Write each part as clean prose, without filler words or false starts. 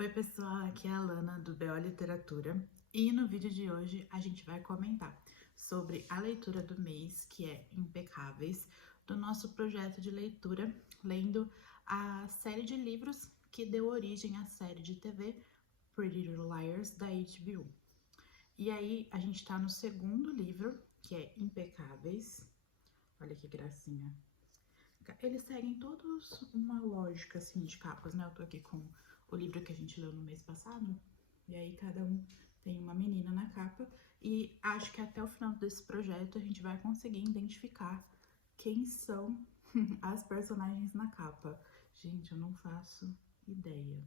Oi pessoal, aqui é a Lana do BO Literatura e no vídeo de hoje a gente vai comentar sobre a leitura do mês, que é Impecáveis, do nosso projeto de leitura, lendo a série de livros que deu origem à série de TV Pretty Little Liars da HBO. E aí a gente tá no segundo livro, que é Impecáveis. Olha que gracinha. Eles seguem todos uma lógica, assim, de capas, né? Eu tô aqui com o livro que a gente leu no mês passado, e aí cada um tem uma menina na capa, e acho que até o final desse projeto a gente vai conseguir identificar quem são as personagens na capa. Gente, eu não faço ideia.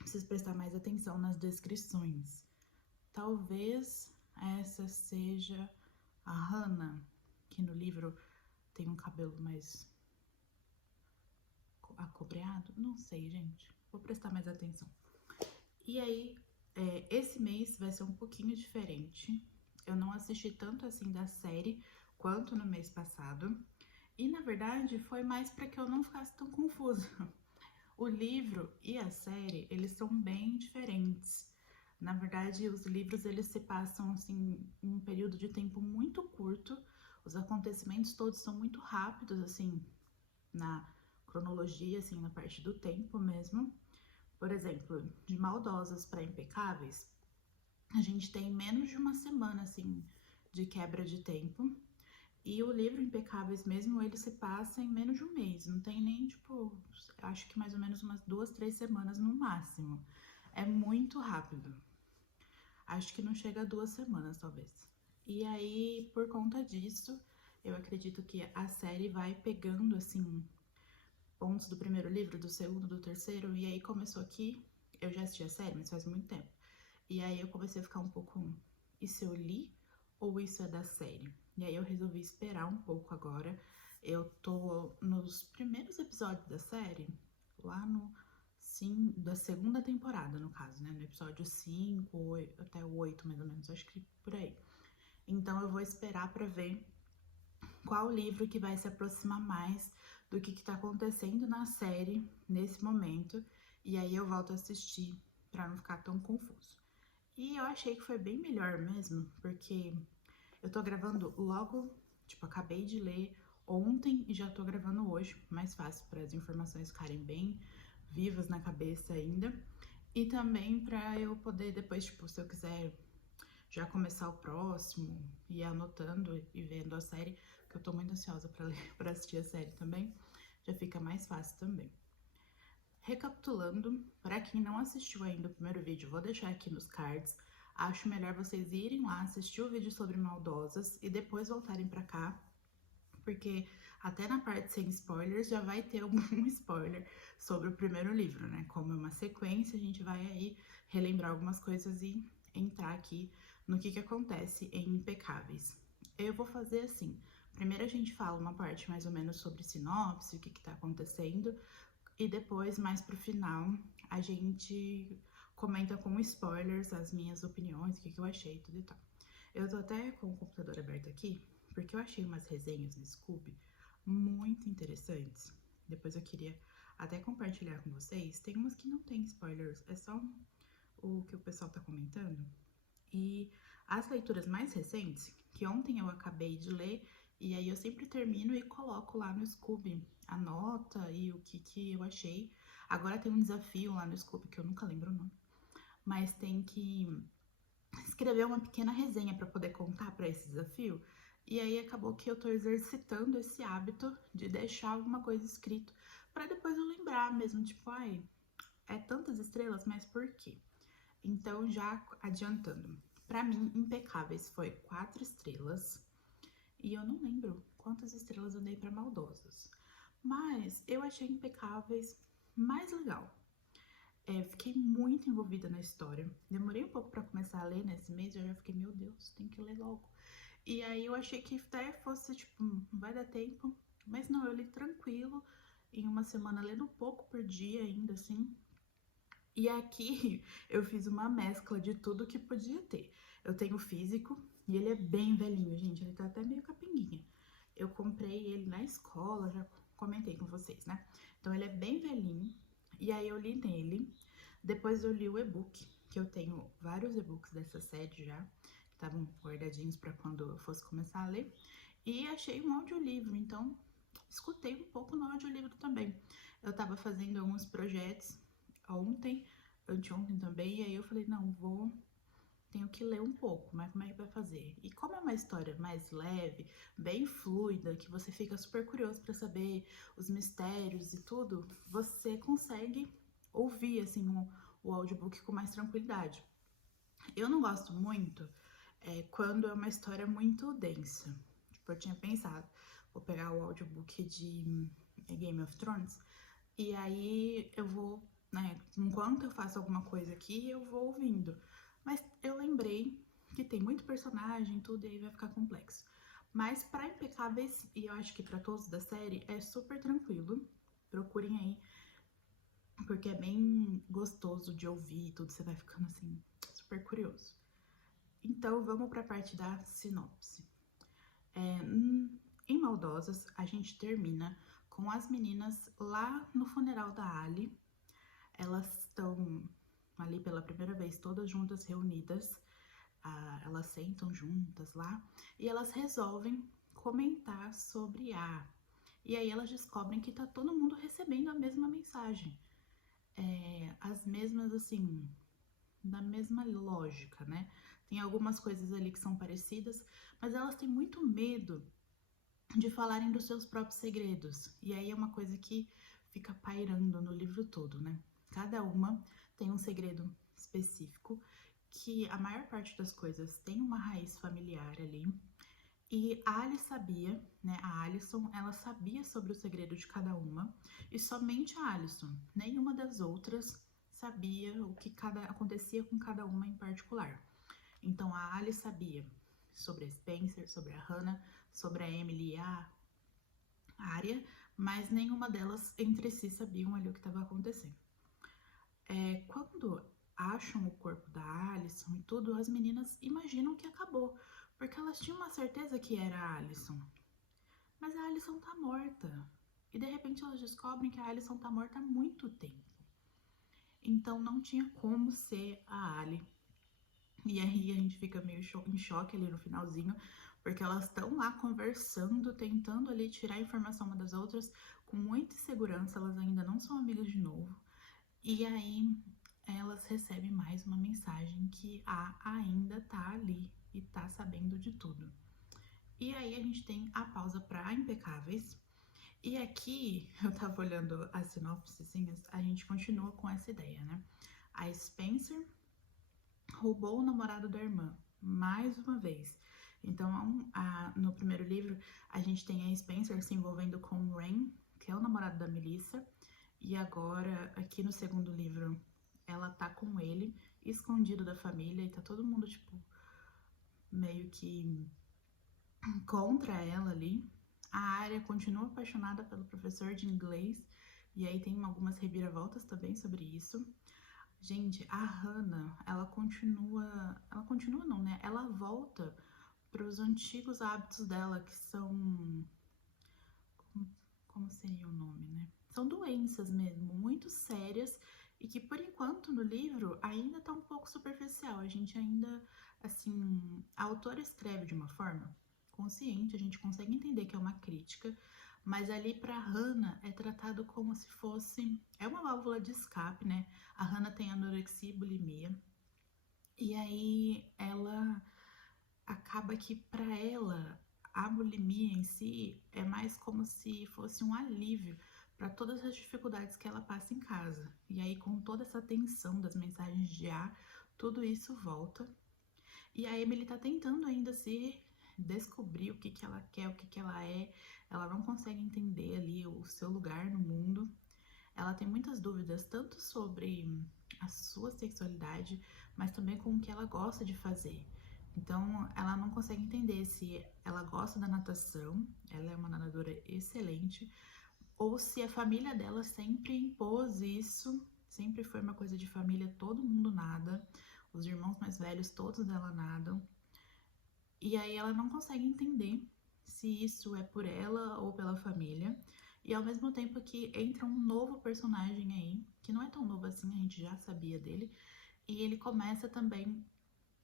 Preciso prestar mais atenção nas descrições. Talvez essa seja a Hannah, que no livro tem um cabelo mais acobreado? Não sei, gente. Vou prestar mais atenção. E aí, esse mês vai ser um pouquinho diferente. Eu não assisti tanto assim da série quanto no mês passado. E na verdade, foi mais para que eu não ficasse tão confusa. O livro e a série, eles são bem diferentes. Na verdade, os livros eles se passam assim em um período de tempo muito curto. Os acontecimentos todos são muito rápidos assim na cronologia, assim, na parte do tempo mesmo. Por exemplo, de Maldosas para Impecáveis, a gente tem menos de uma semana, assim, de quebra de tempo. E o livro Impecáveis mesmo, ele se passa em menos de um mês. Não tem nem, tipo, acho que mais ou menos umas 2, 3 semanas no máximo. É muito rápido. Acho que não chega a 2 semanas, talvez. E aí, por conta disso, eu acredito que a série vai pegando, assim, pontos do primeiro livro, do segundo, do terceiro, e aí começou aqui, eu já assisti a série, mas faz muito tempo. E aí eu comecei a ficar um pouco, isso eu li ou isso é da série? E aí eu resolvi esperar um pouco agora. Eu tô nos primeiros episódios da série, lá no sim, da segunda temporada, no caso, né? No episódio 5 até o 8, mais ou menos, acho que por aí. Então eu vou esperar pra ver qual livro que vai se aproximar mais do que está acontecendo na série nesse momento, e aí eu volto a assistir para não ficar tão confuso. E eu achei que foi bem melhor mesmo, porque eu tô gravando logo, tipo, acabei de ler ontem e já tô gravando hoje, mais fácil para as informações ficarem bem vivas na cabeça ainda. E também para eu poder depois, tipo, se eu quiser já começar o próximo e ir anotando e vendo a série, que eu tô muito ansiosa para ler, para assistir a série também, já fica mais fácil também. Recapitulando, para quem não assistiu ainda o primeiro vídeo, vou deixar aqui nos cards. Acho melhor vocês irem lá assistir o vídeo sobre Maldosas e depois voltarem para cá, porque até na parte sem spoilers já vai ter algum spoiler sobre o primeiro livro, né? Como é uma sequência, a gente vai aí relembrar algumas coisas e entrar aqui no que acontece em Impecáveis. Eu vou fazer assim, primeiro a gente fala uma parte mais ou menos sobre sinopse, o que tá acontecendo, e depois, mais pro final, a gente comenta com spoilers as minhas opiniões, o que eu achei, tudo e tal. Eu tô até com o computador aberto aqui, porque eu achei umas resenhas no Scoob muito interessantes. Depois eu queria até compartilhar com vocês. Tem umas que não tem spoilers, é só o que o pessoal tá comentando. E as leituras mais recentes, que ontem eu acabei de ler, e aí eu sempre termino e coloco lá no Scoob a nota e o que eu achei. Agora tem um desafio lá no Scoob, que eu nunca lembro o nome, mas tem que escrever uma pequena resenha para poder contar para esse desafio. E aí acabou que eu tô exercitando esse hábito de deixar alguma coisa escrito para depois eu lembrar mesmo, tipo, ai, é tantas estrelas, mas por quê? Então, já adiantando, para mim, Impecáveis foi 4 estrelas e eu não lembro quantas estrelas eu dei para Maldosas, mas eu achei Impecáveis mais legal. Fiquei muito envolvida na história. Demorei um pouco para começar a ler nesse mês, eu já fiquei, meu Deus, tem que ler logo. E aí eu achei que até fosse, tipo, não vai dar tempo. Mas não, eu li tranquilo, em uma semana lendo um pouco por dia ainda, assim. E aqui eu fiz uma mescla de tudo que podia ter. Eu tenho o físico e ele é bem velhinho, gente. Ele tá até meio capenguinha. Eu comprei ele na escola, já comentei com vocês, né? Então ele é bem velhinho. E aí eu li nele. Depois eu li o e-book, que eu tenho vários e-books dessa série já, que estavam guardadinhos para quando eu fosse começar a ler. E achei um audiolivro, então escutei um pouco no audiolivro também. Eu tava fazendo alguns projetos ontem, anteontem também, e aí eu falei, não, tenho que ler um pouco, mas como é que vai fazer? E como é uma história mais leve, bem fluida, que você fica super curioso para saber os mistérios e tudo, você consegue ouvir assim o audiobook com mais tranquilidade. Eu não gosto muito quando é uma história muito densa. Tipo, eu tinha pensado, vou pegar o audiobook de Game of Thrones e aí eu vou, né, enquanto eu faço alguma coisa aqui, eu vou ouvindo. Mas eu lembrei que tem muito personagem, tudo, e aí vai ficar complexo. Mas para Impecáveis, e eu acho que para todos da série, é super tranquilo. Procurem aí, porque é bem gostoso de ouvir e tudo, você vai ficando assim, super curioso. Então vamos para a parte da sinopse. Em Maldosas, a gente termina com as meninas lá no funeral da Ali. Elas estão ali pela primeira vez, todas juntas, reunidas. Elas sentam juntas lá e elas resolvem comentar sobre E aí elas descobrem que tá todo mundo recebendo a mesma mensagem. As mesmas, assim, da mesma lógica, né? Tem algumas coisas ali que são parecidas, mas elas têm muito medo de falarem dos seus próprios segredos. E aí é uma coisa que fica pairando no livro todo, né? Cada uma tem um segredo específico, que a maior parte das coisas tem uma raiz familiar ali. E a Alice sabia, né? A Alison, ela sabia sobre o segredo de cada uma, e somente a Alison, nenhuma das outras sabia o que acontecia com cada uma em particular. Então a Alice sabia sobre a Spencer, sobre a Hannah, sobre a Emily e a Arya, mas nenhuma delas entre si sabiam ali o que estava acontecendo. Quando acham o corpo da Alison e tudo, as meninas imaginam que acabou, porque elas tinham uma certeza que era a Alison. Mas a Alison tá morta. E de repente elas descobrem que a Alison tá morta há muito tempo. Então não tinha como ser a Ali. E aí a gente fica meio em choque ali no finalzinho, porque elas estão lá conversando, tentando ali tirar informação uma das outras, com muita insegurança, elas ainda não são amigas de novo. E aí elas recebem mais uma mensagem que a ainda tá ali e tá sabendo de tudo. E aí a gente tem a pausa para Impecáveis. E aqui, eu tava olhando as sinopsezinhas, a gente continua com essa ideia, né? A Spencer roubou o namorado da irmã, mais uma vez. Então, no primeiro livro, a gente tem a Spencer se envolvendo com o Rain, que é o namorado da Melissa. E agora, aqui no segundo livro, ela tá com ele, escondido da família, e tá todo mundo, tipo, meio que contra ela ali. A Arya continua apaixonada pelo professor de inglês, e aí tem algumas reviravoltas também sobre isso. Gente, a Hannah, ela continua não, né? Ela volta para os antigos hábitos dela, que são, como seria o nome, né? São doenças mesmo, muito sérias, e que por enquanto no livro ainda tá um pouco superficial. A gente ainda, assim, a autora escreve de uma forma consciente, a gente consegue entender que é uma crítica, mas ali para Hannah é tratado como se fosse, é uma válvula de escape, né? A Hannah tem anorexia e bulimia, e aí ela acaba que para ela a bulimia em si é mais como se fosse um alívio para todas as dificuldades que ela passa em casa. E aí com toda essa tensão das mensagens de tudo isso volta. E a Emily tá tentando ainda se descobrir o que que ela quer, o que que ela é. Ela não consegue entender ali o seu lugar no mundo. Ela tem muitas dúvidas tanto sobre a sua sexualidade, mas também com o que ela gosta de fazer. Então, ela não consegue entender se ela gosta da natação, ela é uma nadadora excelente, ou se a família dela sempre impôs isso, sempre foi uma coisa de família, todo mundo nada, os irmãos mais velhos, todos dela nadam. E aí ela não consegue entender se isso é por ela ou pela família. E ao mesmo tempo que entra um novo personagem aí, que não é tão novo assim, a gente já sabia dele, e ele começa também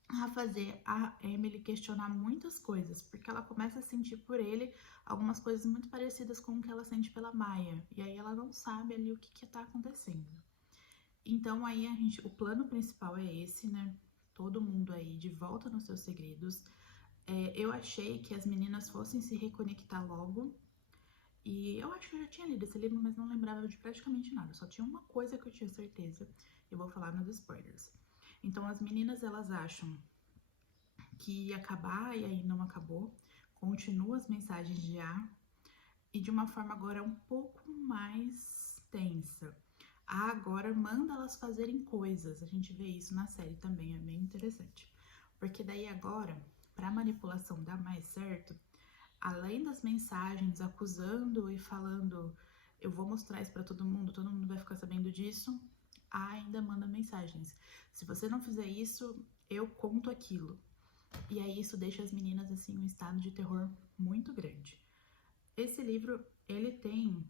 a fazer a Emily questionar muitas coisas, porque ela começa a sentir por ele algumas coisas muito parecidas com o que ela sente pela Maya, e aí ela não sabe ali o que tá acontecendo. Então aí o plano principal é esse, né? Todo mundo aí de volta nos seus segredos. Eu achei que as meninas fossem se reconectar logo, e eu acho que eu já tinha lido esse livro, mas não lembrava de praticamente nada, só tinha uma coisa que eu tinha certeza, eu vou falar nos spoilers. Então as meninas, elas acham que ia acabar e aí não acabou, continua as mensagens de A, e de uma forma agora um pouco mais tensa. A agora manda elas fazerem coisas, a gente vê isso na série também, é bem interessante. Porque daí agora, para a manipulação dar mais certo, além das mensagens acusando e falando, eu vou mostrar isso para todo mundo vai ficar sabendo disso, a ainda manda mensagens. Se você não fizer isso, eu conto aquilo. E aí isso deixa as meninas assim em um estado de terror muito grande. Esse livro, ele tem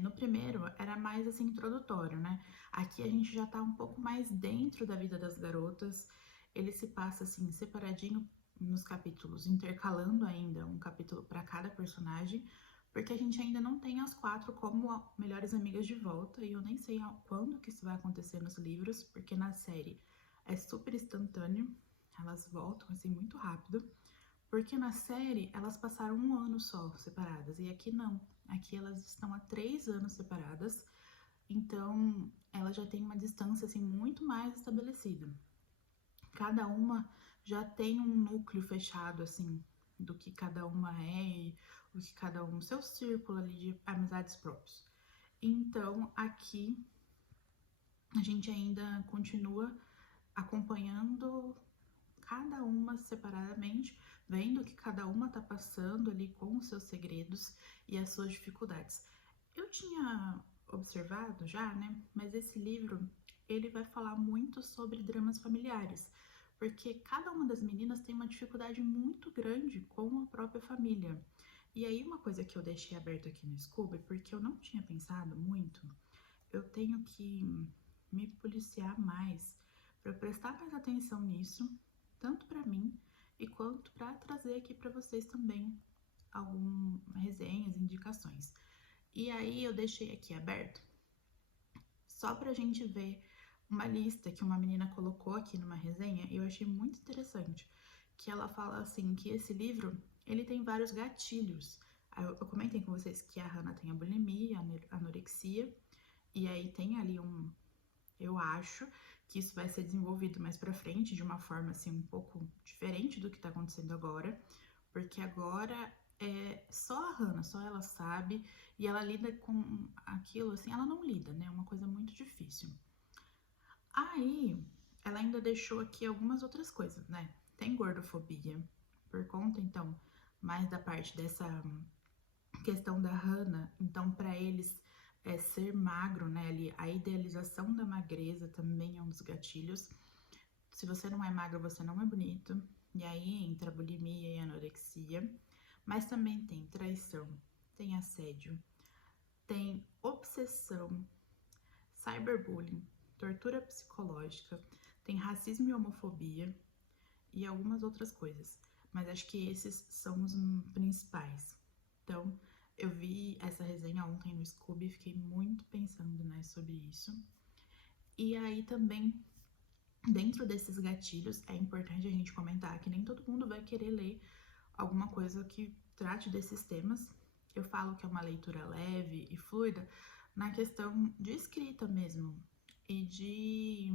no primeiro era mais assim introdutório, né? Aqui a gente já tá um pouco mais dentro da vida das garotas. Ele se passa assim separadinho nos capítulos, intercalando ainda um capítulo para cada personagem, porque a gente ainda não tem as quatro como melhores amigas de volta e eu nem sei quando que isso vai acontecer nos livros, porque na série é super instantâneo, elas voltam assim muito rápido. Porque na série elas passaram um ano só separadas e aqui não. Aqui elas estão há 3 anos separadas, então elas já têm uma distância assim muito mais estabelecida. Cada uma já tem um núcleo fechado assim do que cada uma é e o que cada um, seu círculo ali de amizades próprios. Então aqui a gente ainda continua acompanhando cada uma separadamente, vendo o que cada uma tá passando ali com os seus segredos e as suas dificuldades. Eu tinha observado já, né? Mas esse livro, ele vai falar muito sobre dramas familiares, porque cada uma das meninas tem uma dificuldade muito grande com a própria família. E aí uma coisa que eu deixei aberto aqui no Scooby, porque eu não tinha pensado muito, eu tenho que me policiar mais para prestar mais atenção nisso, tanto para mim e quanto para trazer aqui para vocês também algumas resenhas, indicações. E aí eu deixei aqui aberto só pra gente ver uma lista que uma menina colocou aqui numa resenha e eu achei muito interessante, que ela fala assim que esse livro, ele tem vários gatilhos. Eu comentei com vocês que a Hannah tem a bulimia, a anorexia, e aí tem ali eu acho que isso vai ser desenvolvido mais pra frente de uma forma assim um pouco diferente do que tá acontecendo agora, porque agora é só a Hannah, só ela sabe e ela lida com aquilo assim, ela não lida, né? É uma coisa muito difícil. Aí, ela ainda deixou aqui algumas outras coisas, né? Tem gordofobia, por conta então mais da parte dessa questão da Hannah, então para eles ser magro, né, ali, a idealização da magreza também é um dos gatilhos. Se você não é magro, você não é bonito, e aí entra a bulimia e a anorexia, mas também tem traição, tem assédio, tem obsessão, cyberbullying, tortura psicológica, tem racismo e homofobia e algumas outras coisas, mas acho que esses são os principais. Então, eu vi essa resenha ontem no Scooby e fiquei muito pensando, né, sobre isso. E aí também, dentro desses gatilhos, é importante a gente comentar que nem todo mundo vai querer ler alguma coisa que trate desses temas. Eu falo que é uma leitura leve e fluida na questão de escrita mesmo e de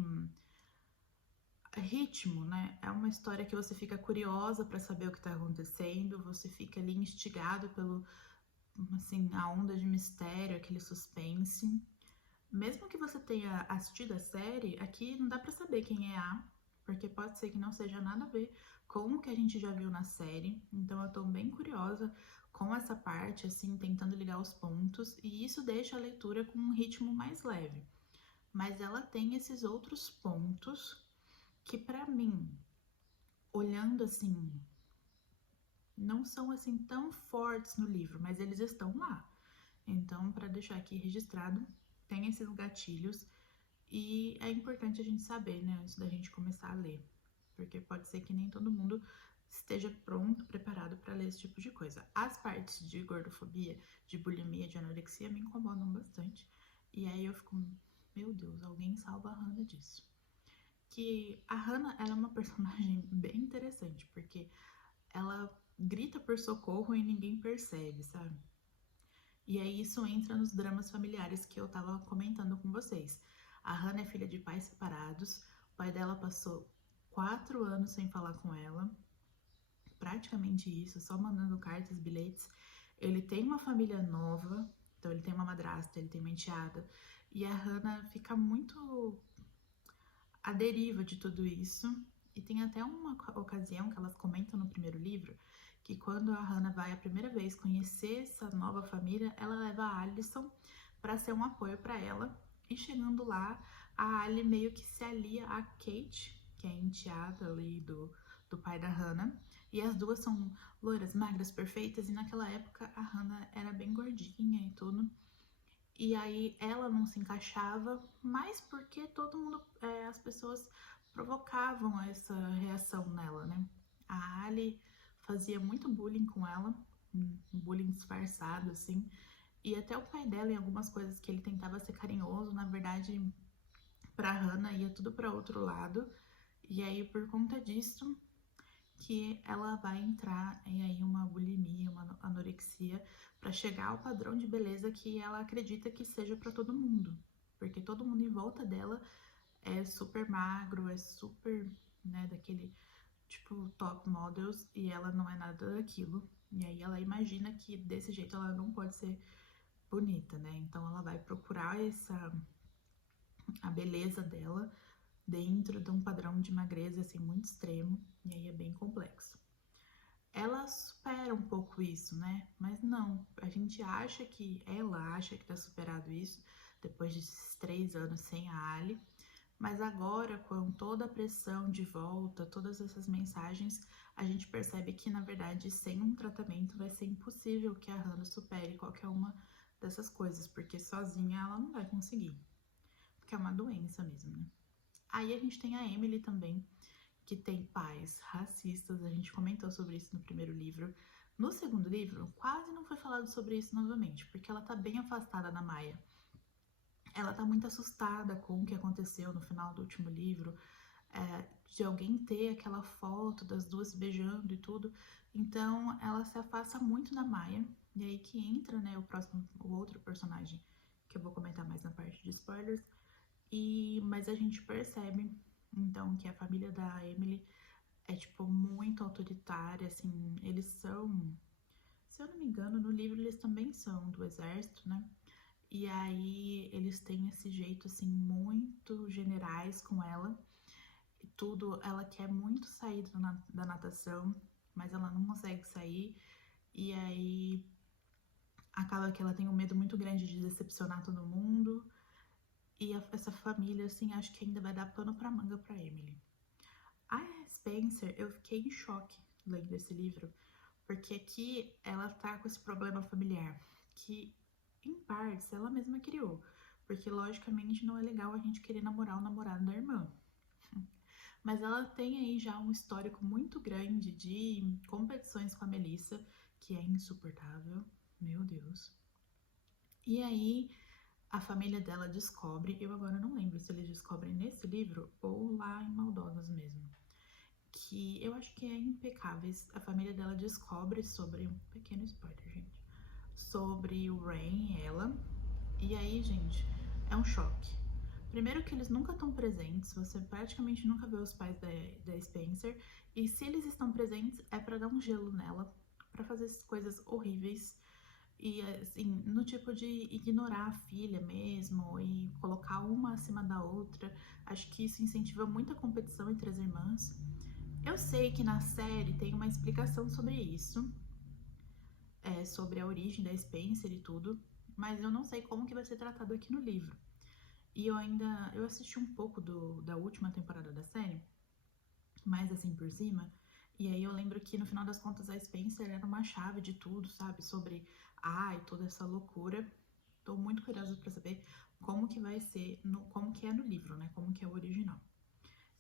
ritmo, né? É uma história que você fica curiosa para saber o que tá acontecendo, você fica ali instigado pelo, assim, a onda de mistério, aquele suspense. Mesmo que você tenha assistido a série, aqui não dá pra saber quem é A, porque pode ser que não seja nada a ver com o que a gente já viu na série. Então eu tô bem curiosa com essa parte, assim, tentando ligar os pontos, e isso deixa a leitura com um ritmo mais leve. Mas ela tem esses outros pontos que pra mim, olhando assim, não são assim tão fortes no livro, mas eles estão lá. Então, para deixar aqui registrado, tem esses gatilhos e é importante a gente saber, né, antes da gente começar a ler, porque pode ser que nem todo mundo esteja pronto, preparado para ler esse tipo de coisa. As partes de gordofobia, de bulimia, de anorexia me incomodam bastante. E aí eu fico, meu Deus, alguém salva a Hannah disso. Que a Hannah, ela é uma personagem bem interessante, porque ela grita por socorro e ninguém percebe, sabe? E aí isso entra nos dramas familiares que eu tava comentando com vocês. A Hannah é filha de pais separados, o pai dela passou 4 anos sem falar com ela, praticamente isso, só mandando cartas, bilhetes. Ele tem uma família nova, então ele tem uma madrasta, ele tem uma enteada, e a Hannah fica muito à deriva de tudo isso. E tem até uma ocasião que elas comentam no primeiro livro, que quando a Hannah vai a primeira vez conhecer essa nova família, ela leva a Alison para ser um apoio para ela. E chegando lá, a Ali meio que se alia a Kate, que é a enteada ali do pai da Hannah. E as duas são loiras, magras, perfeitas. E naquela época a Hannah era bem gordinha e tudo. E aí ela não se encaixava, mas porque todo mundo, as pessoas provocavam essa reação nela, né? A Ali fazia muito bullying com ela, um bullying disfarçado, assim. E até o pai dela, em algumas coisas que ele tentava ser carinhoso, na verdade, pra Hannah ia tudo para outro lado. E aí, por conta disso, que ela vai entrar em aí uma bulimia, uma anorexia, para chegar ao padrão de beleza que ela acredita que seja para todo mundo, porque todo mundo em volta dela é super magro, é super, né, daquele tipo top models e ela não é nada daquilo. E aí ela imagina que desse jeito ela não pode ser bonita, né? Então ela vai procurar a beleza dela dentro de um padrão de magreza assim muito extremo, e aí é bem complexo. Ela supera um pouco isso, né? Mas não, a gente acha que ela acha que tá superado isso depois desses 3 anos sem a Ali, mas agora, com toda a pressão de volta, todas essas mensagens, a gente percebe que, na verdade, sem um tratamento vai ser impossível que a Hannah supere qualquer uma dessas coisas, porque sozinha ela não vai conseguir, porque é uma doença mesmo, né? Aí a gente tem a Emily também, que tem pais racistas, a gente comentou sobre isso no primeiro livro. No segundo livro, quase não foi falado sobre isso novamente, porque ela tá bem afastada da Maya. Ela tá muito assustada com o que aconteceu no final do último livro, de alguém ter aquela foto das duas se beijando e tudo. Então ela se afasta muito da Maya, e aí que entra, né, o outro personagem, que eu vou comentar mais na parte de spoilers. Mas a gente percebe, então, que a família da Emily é, tipo, muito autoritária, assim, eles são, se eu não me engano, no livro eles também são do exército, né? E aí eles têm esse jeito, assim, muito generais com ela. E tudo, ela quer muito sair da natação, mas ela não consegue sair. E aí acaba que ela tem um medo muito grande de decepcionar todo mundo. E essa família, assim, acho que ainda vai dar pano pra manga pra Emily. A Spencer, eu fiquei em choque lendo esse livro, porque aqui ela tá com esse problema familiar, que em partes ela mesma criou, porque logicamente não é legal a gente querer namorar o namorado da irmã. Mas ela tem aí já um histórico muito grande de competições com a Melissa, que é insuportável, meu Deus. E aí a família dela descobre, eu agora não lembro se eles descobrem nesse livro ou lá em Maldosas mesmo, que eu acho que é Impecáveis. A família dela descobre sobre um pequeno spoiler, gente, sobre o Rain e ela. E aí, gente, é um choque. Primeiro que eles nunca estão presentes, você praticamente nunca vê os pais da Spencer, e se eles estão presentes é para dar um gelo nela, para fazer essas coisas horríveis e assim, no tipo de ignorar a filha mesmo e colocar uma acima da outra. Acho que isso incentiva muita competição entre as irmãs. Eu sei que na série tem uma explicação sobre isso, sobre a origem da Spencer e tudo, mas eu não sei como que vai ser tratado aqui no livro. E eu assisti um pouco da última temporada da série, mais assim por cima, E aí eu lembro que no final das contas a Spencer era uma chave de tudo, sabe? Sobre e toda essa loucura. Tô muito curiosa pra saber como que vai ser, como que é no livro, né? Como que é o original.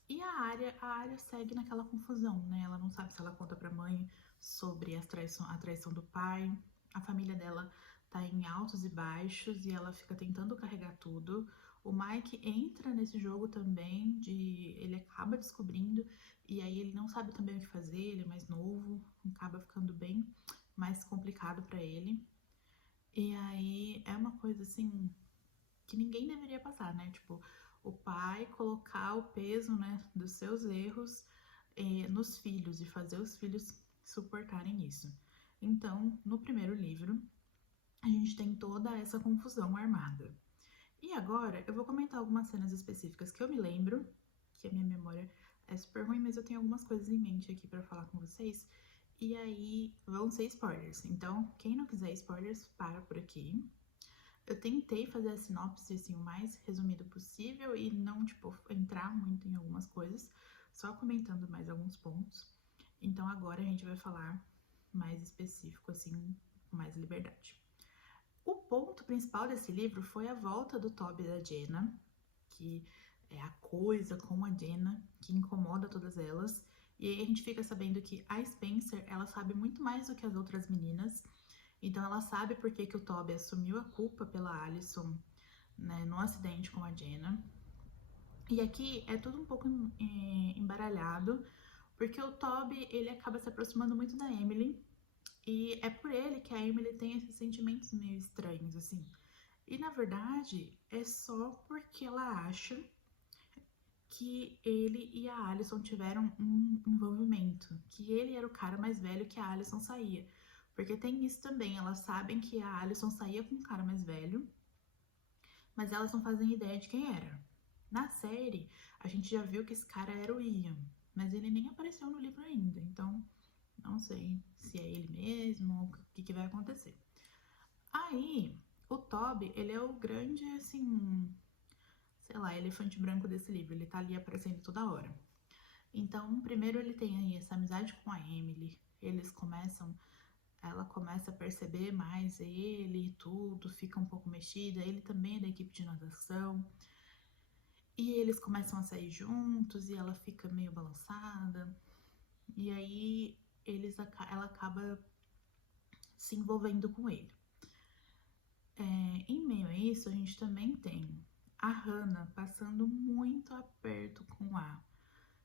E a Arya segue naquela confusão, né? Ela não sabe se ela conta pra mãe sobre a traição do pai. A família dela tá em altos e baixos e ela fica tentando carregar tudo. O Mike entra nesse jogo também, ele acaba descobrindo e aí ele não sabe também o que fazer, ele é mais novo, acaba ficando bem mais complicado pra ele. E aí é uma coisa assim que ninguém deveria passar, né? Tipo, o pai colocar o peso, né, dos seus erros nos filhos e fazer os filhos suportarem isso. Então, no primeiro livro, a gente tem toda essa confusão armada. E agora eu vou comentar algumas cenas específicas que eu me lembro, que a minha memória é super ruim, mas eu tenho algumas coisas em mente aqui para falar com vocês. E aí vão ser spoilers. Então, quem não quiser spoilers, para por aqui. Eu tentei fazer a sinopse assim, o mais resumido possível e não, tipo, entrar muito em algumas coisas, só comentando mais alguns pontos. Então agora a gente vai falar mais específico, assim, com mais liberdade. O ponto principal desse livro foi a volta do Toby e da Jenna, que é a coisa com a Jenna que incomoda todas elas. E aí a gente fica sabendo que a Spencer, ela sabe muito mais do que as outras meninas. Então ela sabe por que, que o Toby assumiu a culpa pela Alicent, né, no acidente com a Jenna. E aqui é tudo um pouco embaralhado, porque o Toby, ele acaba se aproximando muito da Emily, e é por ele que a Emily tem esses sentimentos meio estranhos, assim. E na verdade, é só porque ela acha que ele e a Alicent tiveram um envolvimento, que ele era o cara mais velho que a Alicent saía. Porque tem isso também, elas sabem que a Alicent saía com um cara mais velho, mas elas não fazem ideia de quem era. Na série, a gente já viu que esse cara era o Ian, mas ele nem apareceu no livro ainda, então não sei se é ele mesmo ou o que vai acontecer. Aí, o Toby, ele é o grande, assim, sei lá, elefante branco desse livro, ele tá ali aparecendo toda hora. Então, primeiro ele tem aí essa amizade com a Emily, ela começa a perceber mais ele e tudo, fica um pouco mexida, ele também é da equipe de natação, e eles começam a sair juntos e ela fica meio balançada, e aí ela acaba se envolvendo com ele. Em meio a isso, a gente também tem a Hannah passando muito aperto com a.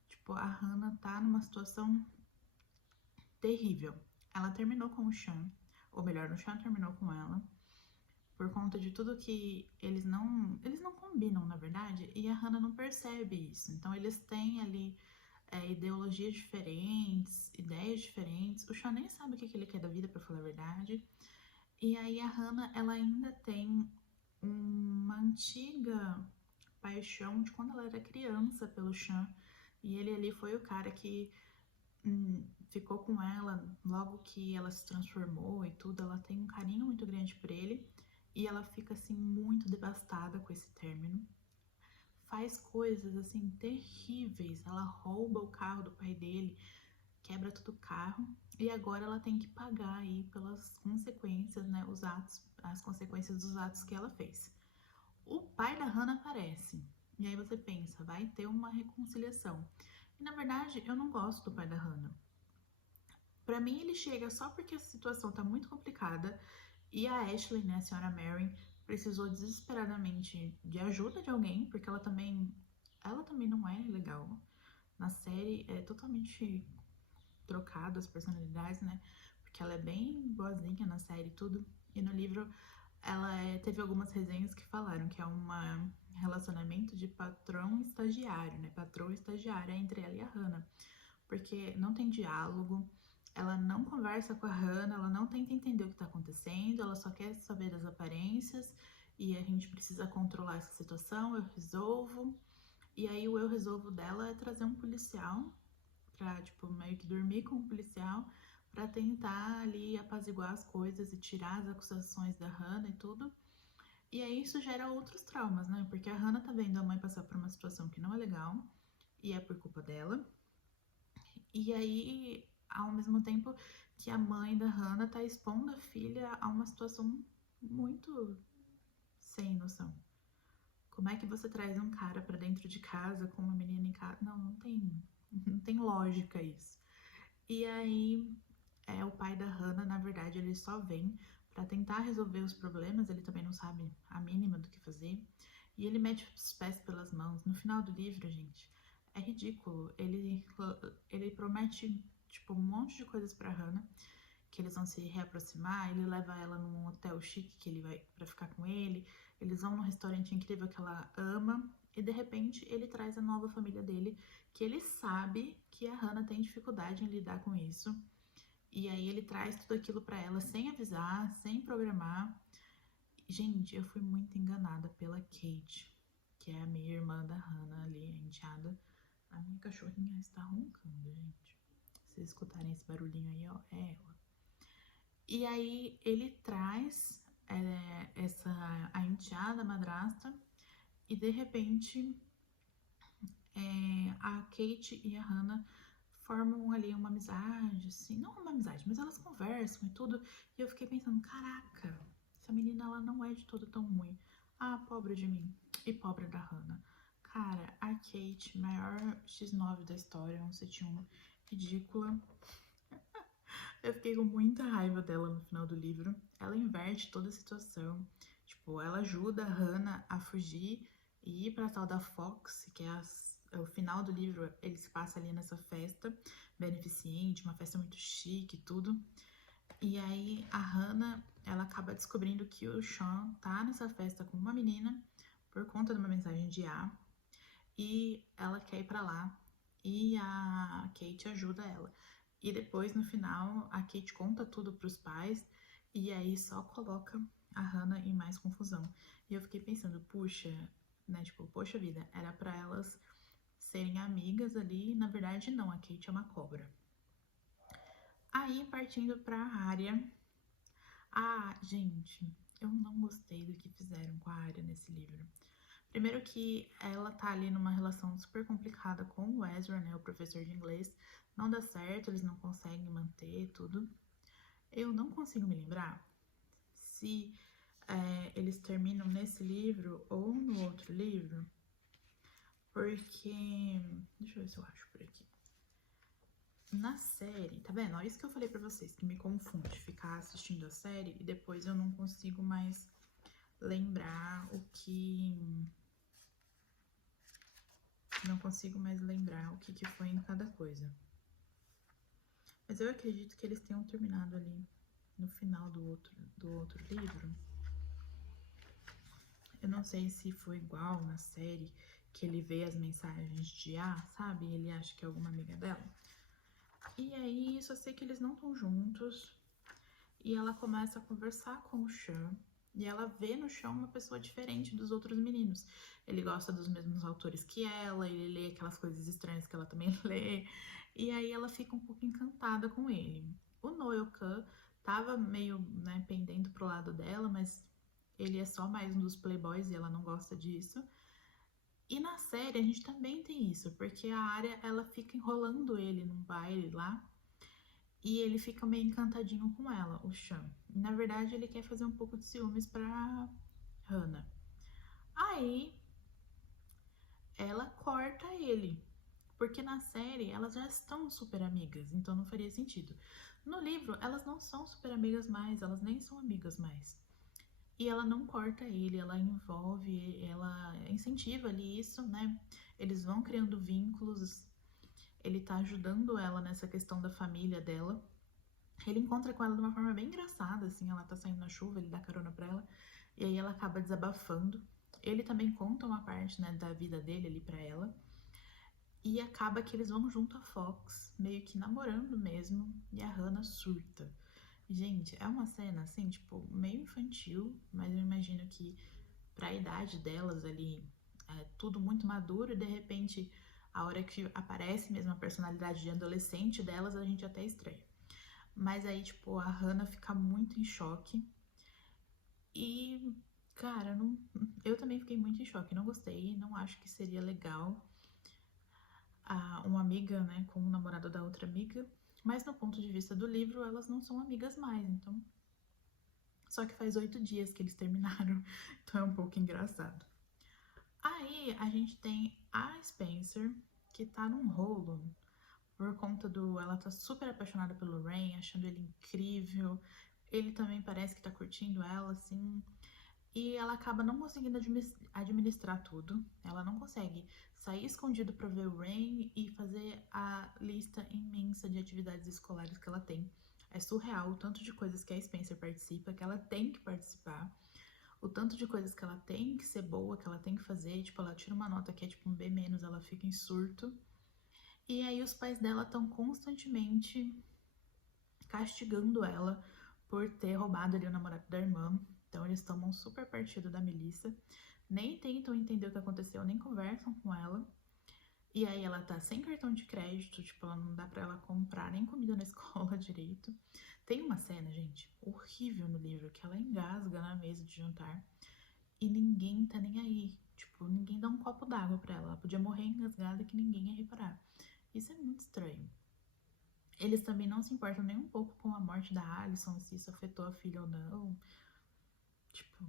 Tipo, a Hannah tá numa situação terrível. Ela terminou com o Sean, ou melhor, o Sean terminou com ela, por conta de tudo que eles não combinam, na verdade, e a Hannah não percebe isso. Então eles têm ali ideologias diferentes, ideias diferentes. O Sean nem sabe o que ele quer da vida, pra falar a verdade. E aí a Hannah, ela ainda tem uma antiga paixão de quando ela era criança pelo Sean. E ele ali foi o cara que ficou com ela logo que ela se transformou e tudo. Ela tem um carinho muito grande por ele. E ela fica assim muito devastada com esse término. Faz coisas assim terríveis. Ela rouba o carro do pai dele, quebra todo o carro. E agora ela tem que pagar aí pelas consequências, né? As consequências dos atos que ela fez. O pai da Hannah aparece. E aí você pensa, vai ter uma reconciliação. E na verdade, eu não gosto do pai da Hannah. Pra mim, ele chega só porque a situação tá muito complicada e a Ashley, né, a senhora Mary, precisou desesperadamente de ajuda de alguém, porque ela também não é legal. Na série é totalmente trocado as personalidades, né? Porque ela é bem boazinha na série e tudo. E no livro ela teve algumas resenhas que falaram que é um relacionamento de patrão e estagiário, né? Patrão e estagiária entre ela e a Hannah. Porque não tem diálogo, ela não conversa com a Hannah, ela não tenta entender o que tá acontecendo, ela só quer saber das aparências e a gente precisa controlar essa situação, eu resolvo. E aí o eu resolvo dela é trazer um policial pra, tipo, meio que dormir com um policial pra tentar ali apaziguar as coisas e tirar as acusações da Hannah e tudo. E aí isso gera outros traumas, né? Porque a Hannah tá vendo a mãe passar por uma situação que não é legal e é por culpa dela. E aí, ao mesmo tempo que a mãe da Hannah tá expondo a filha a uma situação muito sem noção. Como é que você traz um cara pra dentro de casa com uma menina em casa? Não, não tem lógica isso. E aí, o pai da Hannah, na verdade, ele só vem pra tentar resolver os problemas, ele também não sabe a mínima do que fazer. E ele mete os pés pelas mãos. No final do livro, gente, é ridículo. Ele promete, tipo, um monte de coisas pra Hannah, que eles vão se reaproximar, ele leva ela num hotel chique que ele vai pra ficar com ele, eles vão num restaurante incrível que ela ama, e de repente ele traz a nova família dele, que ele sabe que a Hannah tem dificuldade em lidar com isso, e aí ele traz tudo aquilo pra ela sem avisar, sem programar. Gente, eu fui muito enganada pela Kate, que é a minha irmã da Hannah ali, a enteada. A minha cachorrinha está roncando, gente. Se vocês escutarem esse barulhinho aí, ó, é ela. E aí ele traz a enteada, a madrasta, e de repente a Kate e a Hannah formam ali uma amizade, assim, não uma amizade, mas elas conversam e tudo. E eu fiquei pensando, caraca, essa menina ela não é de todo tão ruim. Ah, pobre de mim. E pobre da Hannah. Cara, a Kate, maior X9 da história, 171, ridícula. Eu fiquei com muita raiva dela no final do livro. Ela inverte toda a situação. Tipo, ela ajuda a Hannah a fugir e ir pra tal da Fox, que é o final do livro, ele se passa ali nessa festa beneficente, uma festa muito chique e tudo. E aí a Hannah, ela acaba descobrindo que o Sean tá nessa festa com uma menina por conta de uma mensagem de A. E ela quer ir pra lá e a Kate ajuda ela. E depois, no final, a Kate conta tudo pros pais e aí só coloca a Hannah em mais confusão. E eu fiquei pensando, puxa, né, tipo, poxa vida, era pra elas serem amigas ali, e na verdade não, a Kate é uma cobra. Aí, partindo pra área. Ah, gente, eu não gostei do que fizeram com a Arya nesse livro. Primeiro que ela tá ali numa relação super complicada com o Ezra, né, o professor de inglês. Não dá certo, eles não conseguem manter tudo. Eu não consigo me lembrar se eles terminam nesse livro ou no outro livro, porque... Deixa eu ver se eu acho por aqui. Na série, tá vendo? Ó, isso que eu falei pra vocês, que me confunde, ficar assistindo a série e depois eu não consigo mais lembrar o que... Não consigo mais lembrar o que foi em cada coisa. Mas eu acredito que eles tenham terminado ali no final do outro livro. Eu não sei se foi igual na série, que ele vê as mensagens de A, sabe? Ele acha que é alguma amiga dela. E aí, só sei que eles não estão juntos. E ela começa a conversar com o Sean. E ela vê no Sean uma pessoa diferente dos outros meninos. Ele gosta dos mesmos autores que ela, ele lê aquelas coisas estranhas que ela também lê. E aí ela fica um pouco encantada com ele. O Noel Khan tava meio, né, pendendo pro lado dela, mas ele é só mais um dos playboys e ela não gosta disso. E na série a gente também tem isso, porque a Arya, ela fica enrolando ele num baile lá. E ele fica meio encantadinho com ela, o Sean. Na verdade, ele quer fazer um pouco de ciúmes pra Hannah. Aí, ela corta ele. Porque na série, elas já estão super amigas, então não faria sentido. No livro, elas não são super amigas mais, elas nem são amigas mais. E ela não corta ele, ela envolve, ela incentiva ali isso, né? Eles vão criando vínculos, ele tá ajudando ela nessa questão da família dela. Ele encontra com ela de uma forma bem engraçada, assim, ela tá saindo na chuva, ele dá carona pra ela, e aí ela acaba desabafando. Ele também conta uma parte, né, da vida dele ali pra ela. E acaba que eles vão junto a Fox, meio que namorando mesmo, e a Hannah surta. Gente, é uma cena, assim, tipo, meio infantil, mas eu imagino que pra idade delas ali, é tudo muito maduro, e de repente, a hora que aparece mesmo a personalidade de adolescente delas, a gente até estranha. Mas aí, tipo, a Hannah fica muito em choque. E, cara, não... eu também fiquei muito em choque. Não gostei, não acho que seria legal uma amiga, né, com o namorado da outra amiga, mas no ponto de vista do livro, elas não são amigas mais, então... Só que faz 8 dias que eles terminaram, então é um pouco engraçado. Aí, a gente tem a Spencer, que tá num rolo, por conta do... Ela tá super apaixonada pelo Rain, achando ele incrível, ele também parece que tá curtindo ela, assim... E ela acaba não conseguindo administrar tudo. Ela não consegue sair escondido para ver o Rain e fazer a lista imensa de atividades escolares que ela tem. É surreal o tanto de coisas que a Spencer participa, que ela tem que participar. O tanto de coisas que ela tem que ser boa, que ela tem que fazer. Tipo, ela tira uma nota que é tipo um B-, ela fica em surto. E aí os pais dela estão constantemente castigando ela por ter roubado ali o namorado da irmã. Então eles tomam super partido da Melissa, nem tentam entender o que aconteceu, nem conversam com ela. E aí ela tá sem cartão de crédito, tipo, ela não dá pra ela comprar nem comida na escola direito. Tem uma cena, gente, horrível no livro, que ela engasga na mesa de jantar e ninguém tá nem aí. Tipo, ninguém dá um copo d'água pra ela. Ela podia morrer engasgada que ninguém ia reparar. Isso é muito estranho. Eles também não se importam nem um pouco com a morte da Alison, se isso afetou a filha ou não. Tipo,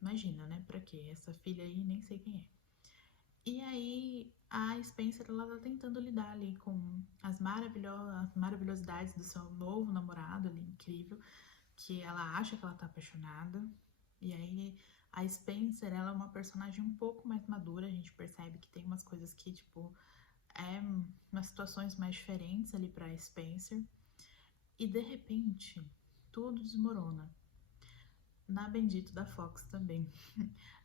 imagina, né? Pra quê? Essa filha aí nem sei quem é. E aí a Spencer, ela tá tentando lidar ali com as maravilhosidades do seu novo namorado ali, incrível, que ela acha que ela tá apaixonada. E aí a Spencer, ela é uma personagem um pouco mais madura, a gente percebe que tem umas coisas que, tipo, umas situações mais diferentes ali pra Spencer. E de repente, tudo desmorona. Na bendito da Fox também.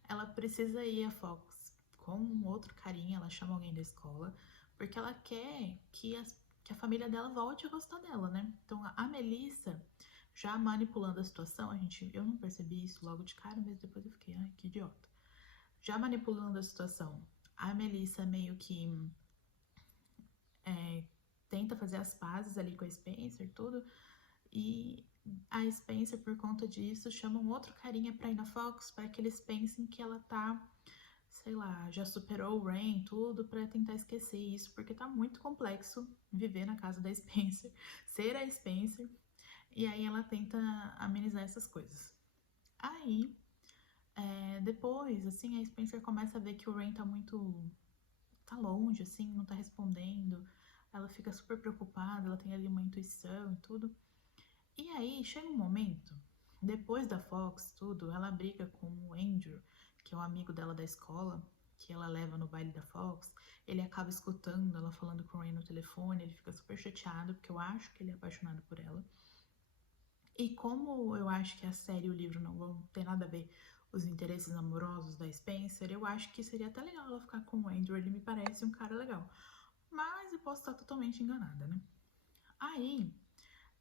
Ela precisa ir à Fox com um outro carinha, ela chama alguém da escola, porque ela quer que a família dela volte a gostar dela, né? Então a Melissa, já manipulando a situação, eu não percebi isso logo de cara, mas depois eu fiquei, ai, que idiota. Já manipulando a situação, a Melissa meio que tenta fazer as pazes ali com a Spencer, tudo, e a Spencer, por conta disso, chama um outro carinha pra ir na Fox, para que eles pensem que ela tá, sei lá, já superou o Rain, tudo, pra tentar esquecer isso, porque tá muito complexo viver na casa da Spencer, ser a Spencer, e aí ela tenta amenizar essas coisas. Aí, depois, assim, a Spencer começa a ver que o Rain tá longe, assim, não tá respondendo, ela fica super preocupada, ela tem ali uma intuição e tudo. E aí chega um momento, depois da Fox, tudo, ela briga com o Andrew, que é um amigo dela da escola, que ela leva no baile da Fox. Ele acaba escutando ela falando com o Rain no telefone, ele fica super chateado, porque eu acho que ele é apaixonado por ela. E como eu acho que a série e o livro não vão ter nada a ver os interesses amorosos da Spencer, eu acho que seria até legal ela ficar com o Andrew, ele me parece um cara legal. Mas eu posso estar totalmente enganada, né? Aí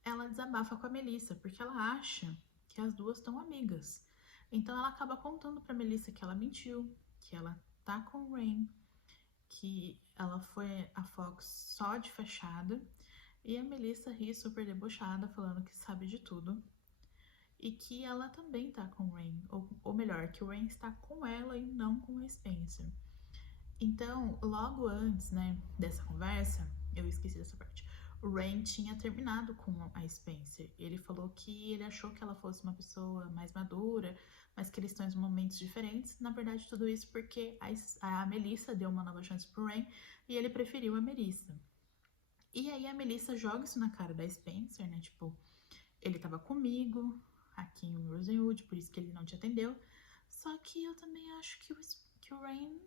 ela desabafa com a Melissa, porque ela acha que as duas estão amigas. Então ela acaba contando pra Melissa que ela mentiu, que ela tá com o Rain, que ela foi a Fox só de fachada, e a Melissa ri super debochada, falando que sabe de tudo, e que ela também tá com o Rain, ou melhor, que o Rain está com ela e não com a Spencer. Então, logo antes, né, dessa conversa, eu esqueci dessa parte, o Rain tinha terminado com a Spencer. Ele falou que ele achou que ela fosse uma pessoa mais madura, mas que eles estão em momentos diferentes. Na verdade, tudo isso porque a Melissa deu uma nova chance pro Rain e ele preferiu a Melissa. E aí a Melissa joga isso na cara da Spencer, né? Tipo, ele tava comigo aqui em Rosenwood, por isso que ele não te atendeu. Só que eu também acho que o Rain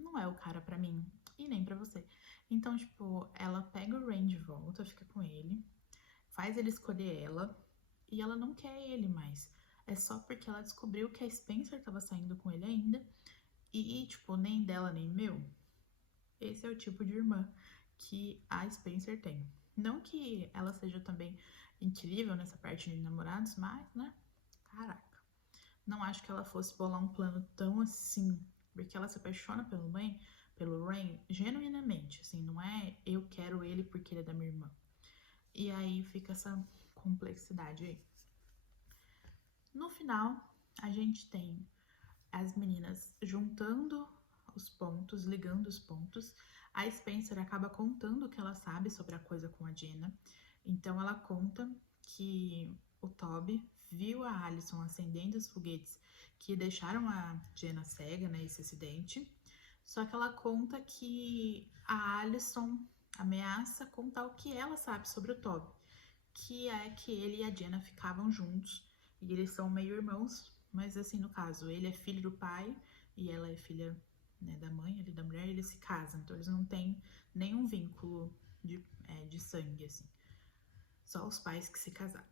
não é o cara pra mim. E nem pra você. Então, tipo, ela pega o Rain de volta, fica com ele, faz ele escolher ela, e ela não quer ele mais. É só porque ela descobriu que a Spencer tava saindo com ele ainda, e, tipo, nem dela nem meu. Esse é o tipo de irmã que a Spencer tem. Não que ela seja também incrível nessa parte de namorados, mas, né? Caraca. Não acho que ela fosse bolar um plano tão assim, porque ela se apaixona pelo Rain, genuinamente, assim, não é eu quero ele porque ele é da minha irmã. E aí fica essa complexidade aí. No final, a gente tem as meninas juntando os pontos, ligando os pontos. A Spencer acaba contando o que ela sabe sobre a coisa com a Jenna. Então ela conta que o Toby viu a Allison acendendo os foguetes que deixaram a Jenna cega nesse acidente. Só que ela conta que a Allison ameaça contar o que ela sabe sobre o Toby, que é que ele e a Jenna ficavam juntos e eles são meio irmãos, mas assim, no caso, ele é filho do pai e ela é filha, né, da mãe, ali da mulher, e eles se casam, então eles não têm nenhum vínculo de sangue, assim, só os pais que se casaram.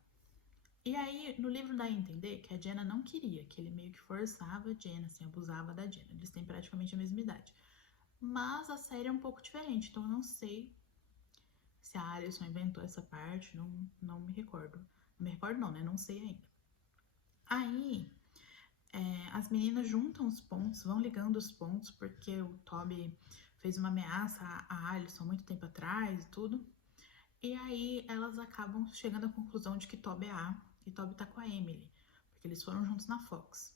E aí, no livro dá a entender que a Jenna não queria, que ele meio que forçava a Jenna, assim, abusava da Jenna. Eles têm praticamente a mesma idade. Mas a série é um pouco diferente, então eu não sei se a Alison inventou essa parte, não me recordo. Não me recordo não, né? Não sei ainda. Aí, as meninas juntam os pontos, vão ligando os pontos, porque o Toby fez uma ameaça a Alison muito tempo atrás e tudo. E aí, elas acabam chegando à conclusão de que Toby é A e Toby tá com a Emily, porque eles foram juntos na Fox.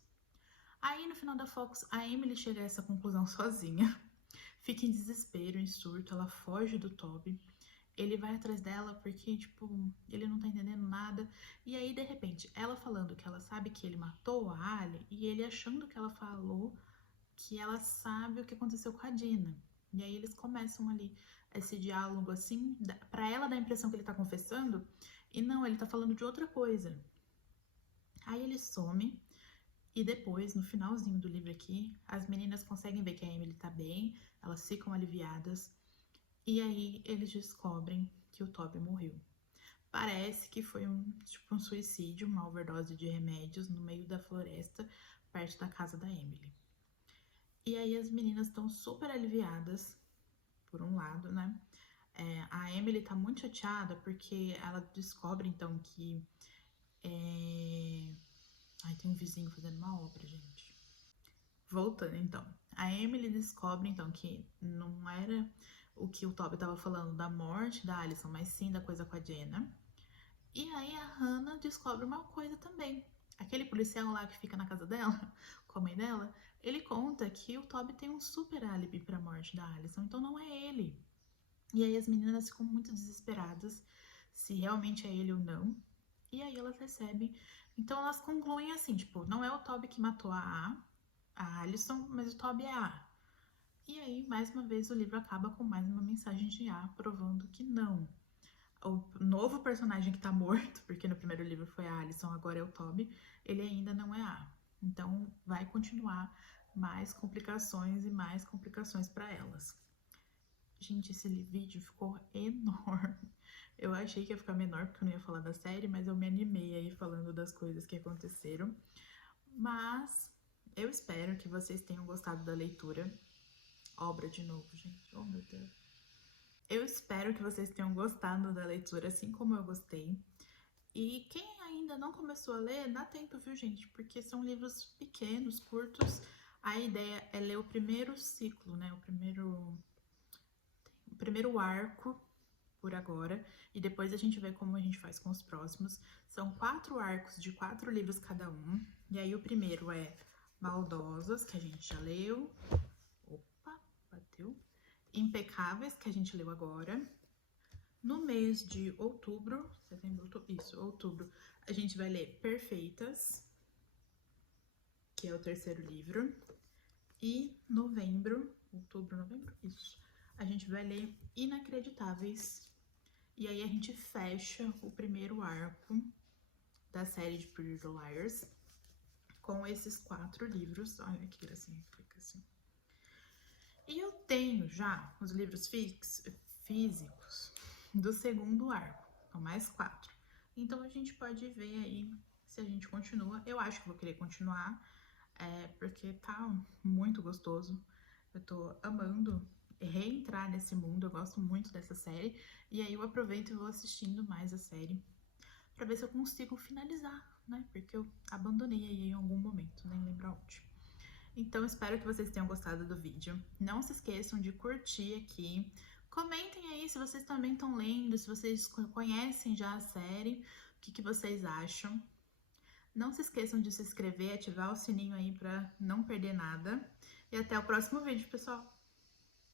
Aí, no final da Fox, a Emily chega a essa conclusão sozinha, fica em desespero, em surto, ela foge do Toby. Ele vai atrás dela porque, tipo, ele não tá entendendo nada. E aí, de repente, ela falando que ela sabe que ele matou a Ali e ele achando que ela falou que ela sabe o que aconteceu com a Dina. E aí eles começam ali esse diálogo assim, pra ela dar a impressão que ele tá confessando e não, ele tá falando de outra coisa. Aí ele some e depois, no finalzinho do livro aqui, as meninas conseguem ver que a Emily tá bem, elas ficam aliviadas. E aí eles descobrem que o Toby morreu. Parece que foi um suicídio, uma overdose de remédios no meio da floresta, perto da casa da Emily. E aí as meninas estão super aliviadas, por um lado, né? A Emily tá muito chateada porque ela descobre então que... Ai, tem um vizinho fazendo uma obra, gente. Voltando então. A Emily descobre então que não era o que o Toby tava falando da morte da Allison, mas sim da coisa com a Jenna. E aí a Hannah descobre uma coisa também. Aquele policial lá que fica na casa dela, com a mãe dela, ele conta que o Toby tem um super álibi pra morte da Allison, então não é ele. E aí as meninas ficam muito desesperadas se realmente é ele ou não. E aí elas recebem. Então elas concluem assim, tipo, não é o Toby que matou a Allison, mas o Toby é A. E aí, mais uma vez, o livro acaba com mais uma mensagem de A, provando que não. O novo personagem que tá morto, porque no primeiro livro foi a Allison, agora é o Toby, ele ainda não é A. Então, vai continuar mais complicações para elas. Gente, esse vídeo ficou enorme. Eu achei que ia ficar menor porque eu não ia falar da série, mas eu me animei aí falando das coisas que aconteceram. Mas eu espero que vocês tenham gostado da leitura. Obra de novo, gente. Oh, meu Deus. Eu espero que vocês tenham gostado da leitura, assim como eu gostei. E quem ainda não começou a ler, dá tempo, viu, gente? Porque são livros pequenos, curtos. A ideia é ler o primeiro ciclo, né? O primeiro arco por agora. E depois a gente vê como a gente faz com os próximos. São 4 arcos de 4 livros cada um. E aí o primeiro é Maldosas, que a gente já leu. Opa, bateu. Impecáveis, que a gente leu agora. No mês de outubro, setembro, outubro, a gente vai ler Perfeitas, que é o terceiro livro. E novembro, a gente vai ler Inacreditáveis. E aí a gente fecha o primeiro arco da série de Pretty Little Liars com esses 4 livros. Olha aqui, assim, fica assim. E eu tenho já os livros físicos do segundo arco, então mais 4. Então a gente pode ver aí se a gente continua. Eu acho que vou querer continuar, porque tá muito gostoso. Eu tô amando reentrar nesse mundo, eu gosto muito dessa série. E aí eu aproveito e vou assistindo mais a série pra ver se eu consigo finalizar, né? Porque eu abandonei aí em algum momento, nem lembro aonde. Então, espero que vocês tenham gostado do vídeo. Não se esqueçam de curtir aqui. Comentem aí se vocês também estão lendo, se vocês conhecem já a série, o que vocês acham. Não se esqueçam de se inscrever, ativar o sininho aí pra não perder nada. E até o próximo vídeo, pessoal!